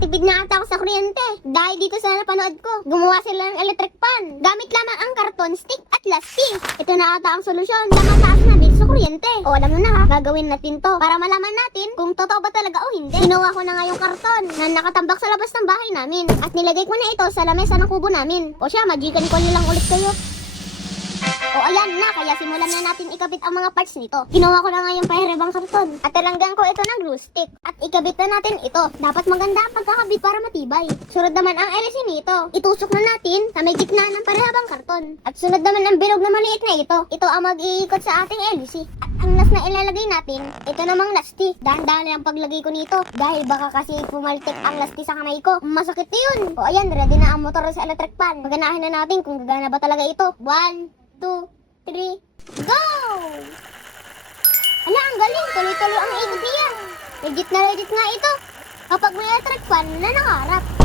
Nakatipid na ata ako sa kuryente. Dahil dito sa napanood ko, gumawa sila ng electric fan. Gamit lamang ang karton, stick at lastik. Ito na ata ang solusyon na mataas na bill sa kuryente. O alam mo na ha, gagawin natin to para malaman natin kung totoo ba talaga o hindi. Ginawa ko na nga yung karton na nakatambak sa labas ng bahay namin. At nilagay ko na ito sa lamesa ng kubo namin. O siya, magikan ko lang ulit kayo. O ayan na, kaya simulan na natin ikabit ang mga parts nito. Ginawa ko na nga yung pahirebang karton. At talanggan ko ito ng glue stick. At ikabit na natin ito. Dapat maganda ang pagkakabit para matibay. Sunod naman ang LC nito. Itusok na natin sa may gitna ng parehabang karton. At sunod naman ang bilog na maliit na ito. Ito ang mag-iikot sa ating LC. At ang last na ilalagay natin, ito namang lasti. Dahan-dahan ang paglagay ko nito. Dahil baka kasi pumaltik ang lasti sa kamay ko. Masakit yun. O ayan, ready na ang motor sa electric fan. Paganahin na natin kung gagana ba talaga ito. 1, 2, 3, go! Ala, ang galing! Tuloy-tuloy ang ikot niya. Legit na legit nga ito. Kapag may electric fan na nakaharap.